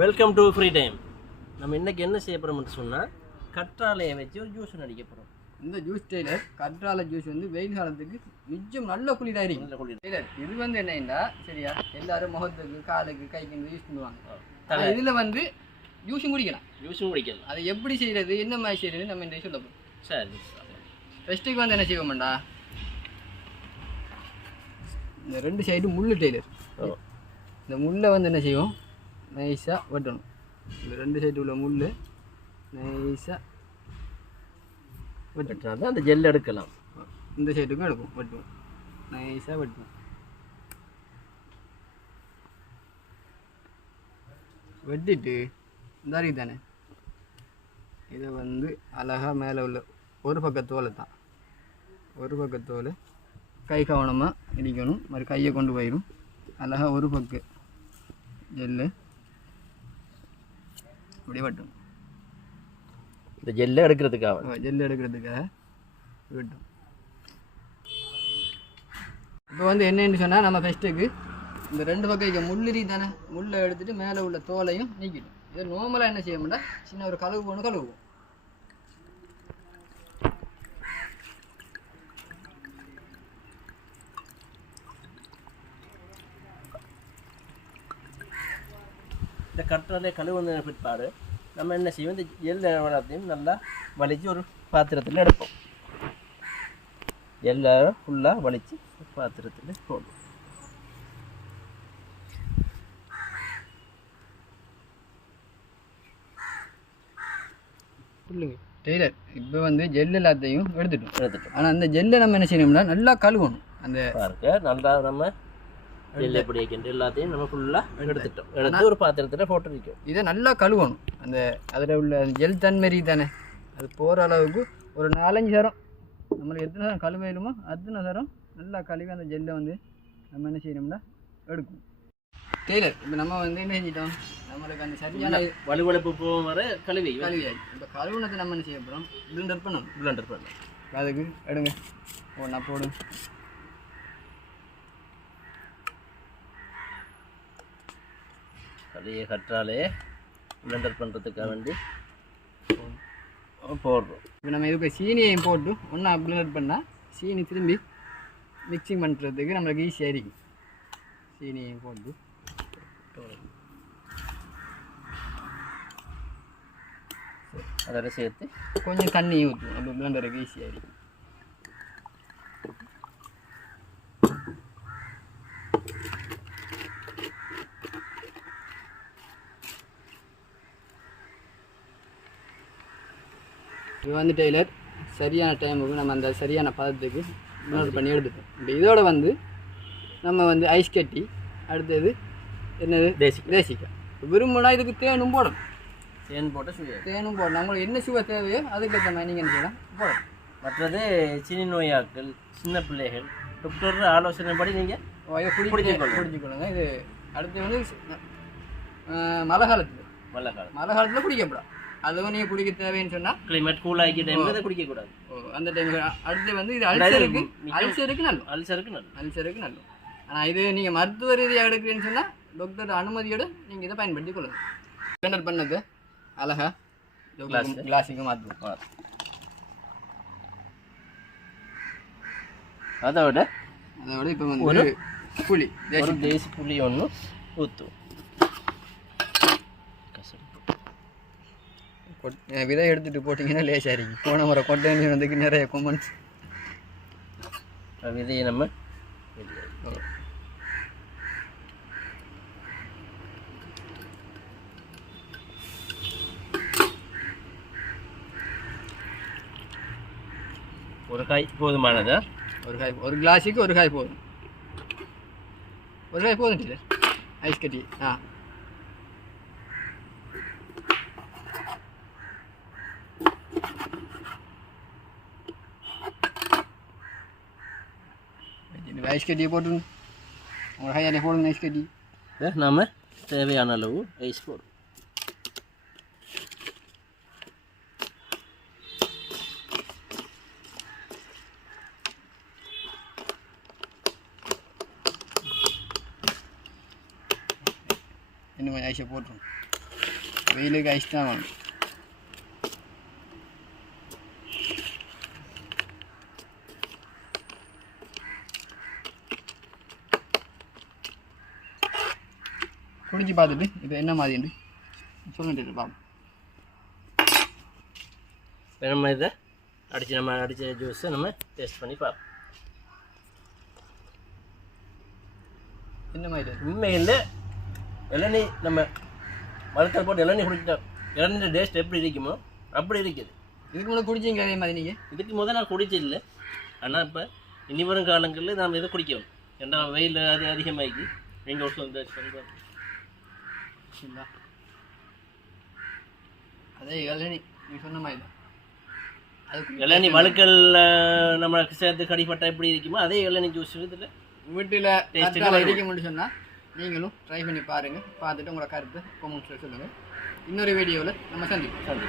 Welcome to free time நம்ம இன்னைக்கு என்ன செய்ய போகிறோம்னு சொன்னால் கற்றாழையை வச்சு ஒரு ஜூஸ் அடிக்க போகிறோம் இந்த ஜூஸ் டெய்லர் கற்றாழை ஜூஸ் வந்து வெயில் காலத்துக்கு நிச்சயம் நல்ல குளிராக இருக்கும் நல்ல குளிர். டெய்லர் இது வந்து என்னன்னா சரியா எல்லாரும் முகத்துக்கு காலுக்கு கைக்கு யூஸ் பண்ணுவாங்க. இதுல வந்து ஜூஸும் குடிக்கலாம். ஜூஸும் குடிக்கலாம். அதை எப்படி செய்யறது என்ன மாதிரி செய்யறது நம்ம இந்த சொல்ல போகிறோம் சரி. ஃபஸ்ட்டுக்கு வந்து என்ன செய்வோம்டா இந்த ரெண்டு சைடு முள்ளு டெய்லர் இந்த முள்ளை வந்து என்ன செய்வோம்? நைஸாக வெட்டணும். இந்த ரெண்டு சைடு உள்ள முள் நைஸாக வெட்டினா தான் அந்த ஜெல் எடுக்கலாம். இந்த சைடுக்கும் எடுப்போம் வெட்டுவோம். நைஸாக வெட்டுவோம். வெட்டிட்டு இந்த தானே? இதை வந்து அழகாக மேலே உள்ள ஒரு பக்கத்தோலை தான். ஒரு பக்கத்தோல் கை கவனமாக இடிக்கணும். மாதிரி கையை கொண்டு போயிடும் அழகாக ஒரு பக்கு ஜெல்லு இப்படி வெட்டணும் இந்த ஜெல்லை எடுக்கிறதுக்காக. ஜெல் எடுக்கிறதுக்காக விட்டோம் இப்போ வந்து என்னன்னு சொன்னால் நம்ம ஃபஸ்ட்டுக்கு இந்த ரெண்டு பக்கம் முள்ளிரி தானே முள்ளை எடுத்துட்டு மேலே உள்ள தோலையும் நீக்கிடும். இதை நார்மலாக என்ன செய்ய மாட்டா சின்ன ஒரு கழுவு போகணும் கழுவுவோம். இந்த கற்றாழை கழுவுன பிற்பாடு நம்ம என்ன செய்வோம்? இந்த ஜெல் எல்லாத்தையும் நல்லா வலிச்சு ஒரு பாத்திரத்தில் எடுப்போம். எல்லாரும் ஃபுல்லாக வலிச்சு பாத்திரத்தில் போடுவோம். டெய்லர் இப்போ வந்து ஜெல் எல்லாத்தையும் எடுத்துட்டோம். எடுத்துட்டோம். ஆனால் அந்த ஜெல்லை நம்ம என்ன செய்யணும்னா நல்லா கழுவணும். அந்த நல்லா நம்ம ஜெல் எப்படி வைக்கின்ற எல்லாத்தையும் நம்ம ஃபுல்லாக எடுத்துட்டோம். எடுத்து ஒரு பாத்திரத்தில் போட்டு வைக்கும். இதை நல்லா கழுவணும். அந்த அதில் உள்ள ஜெல் தன்மாரி தானே. அது போகிற அளவுக்கு ஒரு நாலஞ்சு தரம். நம்மளுக்கு எத்தனை தரம் கழுவ இயலுமோ அத்தனை தரம் நல்லா கழுவி அந்த ஜெல்லை வந்து நம்ம என்ன செய்யணும்னா எடுக்கும் டெய்லர் இப்போ நம்ம வந்து என்ன செஞ்சிட்டோம்? நம்மளுக்கு அந்த சரியான வலுவழுப்பு போகும் வரை கழுவி கழுவியாச்சு. இப்போ கழுவுனத்தை நம்ம என்ன செய்ய போகிறோம் பிளண்டர் பண்ணணும். பிளண்டர் பண்ணலாம் அதுக்கு எடுங்க. ஒன்றா போடு. கழுவிய கற்றாலே பிளண்டர் பண்ணுறதுக்காக வேண்டி போடுறோம். இப்போ நம்ம இதுக்கு சீனியையும் போட்டு ஒன்றா பிளண்டர் பண்ணால் சீனி திரும்பி மிக்சிங் பண்ணுறதுக்கு நம்மளுக்கு ஈஸியாக இருக்கும். சீனியையும் போட்டு. அதோட சேர்த்து கொஞ்சம் தண்ணியும் ஊற்றுவோம் அப்போ பிளண்டருக்கு ஈஸியாக இருக்கும். இது வந்து டெய்லர் சரியான டைமுக்கு நம்ம அந்த சரியான பதத்துக்கு பிளண்டர் பண்ணி எடுத்துட்டோம் இப்போ இதோட வந்து நம்ம வந்து ஐஸ் கட்டி அடுத்தது என்னது? தேசிக்க. தேசிக்கா. விரும்பினா இதுக்கு தேனும் போடணும். தேன் போட்டு சுய தேனும் போடணும். உங்களுக்கு என்ன சுவை தேவையோ அதுக்கேற்ற மாதிரி நீங்கள் என்ன செய்யலாம்? போடணும் மற்றது சின்ன நோயாக்கள் சின்ன பிள்ளைகள் டாக்டர் ஆலோசனைப்படி நீங்கள் குடிச்சுக்கொள்ளுங்க. குடிச்சுக்கொள்ளுங்க இது அடுத்து வந்து மழை காலத்தில். மழை காலம். மழை காலத்தில் குடிக்கப்படாது அதுவும் நீங்கள் குடிக்க தேவைன்னு சொன்னால் கிளைமேட் கூல் ஆகி டைமில் இதை குடிக்கக்கூடாது. அந்த டைம் அடுத்து வந்து இது அல்சருக்கு அல்சருக்கு நல்லது. அல்சருக்கு நல்லது. அல்சருக்கு நல்லது. ஆனால் இது நீங்கள் மருத்துவ ரீதியாக எடுக்கிறீங்கன்னு சொன்னால் டாக்டர் அனுமதியோட நீங்கள் இதை பயன்படுத்தி கொள்ளுங்க. பிளண்டர் பண்ணது? அழகா. கிளாஸுக்கு மாற்றுவோம் அதோட அதோட இப்போ வந்து புளி தேசி புளி ஒன்று ஊற்றுவோம் விதை எடுத்துட்டு போட்டிங்கன்னா லேசாக இருக்கும் போன முறை கொட்டைன்னு சொன்னதுக்கு நிறைய கொமெண்ட்ஸ் விதையை நம்ம ஒரு காய் போதுமானதா? ஒரு காய் ஒரு கிளாஸுக்கு ஒரு காய் போதும். ஒரு காய் போதும் ஐஸ் கட்டி. ஆ. இந்த ஐஸ் கட்டியை போட்டு உங்கள் கையாலே போடுங்க ஐஸ் கட்டி இதை நாம தேவையான அளவு ஐஸ் போடும் இன்னும் கொஞ்சம் ஐஸை போட்டுரும் வெயிலுக்கு குடிச்சு பார்த்துட்டு இது என்ன மாதிரின்னு சொல்லிட்டு பாப்போம் இப்போ நம்ம இதை? அடித்து நம்ம அடித்த ஜூஸை நம்ம டேஸ்ட் பண்ணி பார்ப்போம் என்ன மாதிரி? உண்மையில் இளநீ நம்ம வளர்த்தல் போட்டு இளநீ குடிக்கிட்ட இளநீர் டேஸ்ட் எப்படி இருக்குமோ அப்படி இருக்குது. இதுக்கு முன்னாடி குடிச்சிங்களா இதே மாதிரி நீங்கள் இதுக்கு முதல் நான் குடிச்சதில்லை ஆனால் இப்போ இனி வரும் காலங்களில் நாம் இதை குடிக்கணும். ஏன்னா வெயில் அது அதிகமாகி எங்கள் ஒரு சொந்த சரிங்களா அதே இளநீ நீ சொன்ன மாதிரி தான். அது இளநீ வழுக்கல் நம்மளுக்கு சேர்த்து கடிப்பட்டா எப்படி இருக்குமோ அதே இளநீ ஜூஸ் இதில். வீட்டில் கரெக்டாக இருக்கும்னு சொன்னால் நீங்களும் ட்ரை பண்ணி பாருங்கள் பார்த்துட்டு உங்களோட கருத்தை கொமெண்ட்ஸில் சொல்லுங்கள் இன்னொரு வீடியோவில் நம்ம சந்திப்போம். சந்தி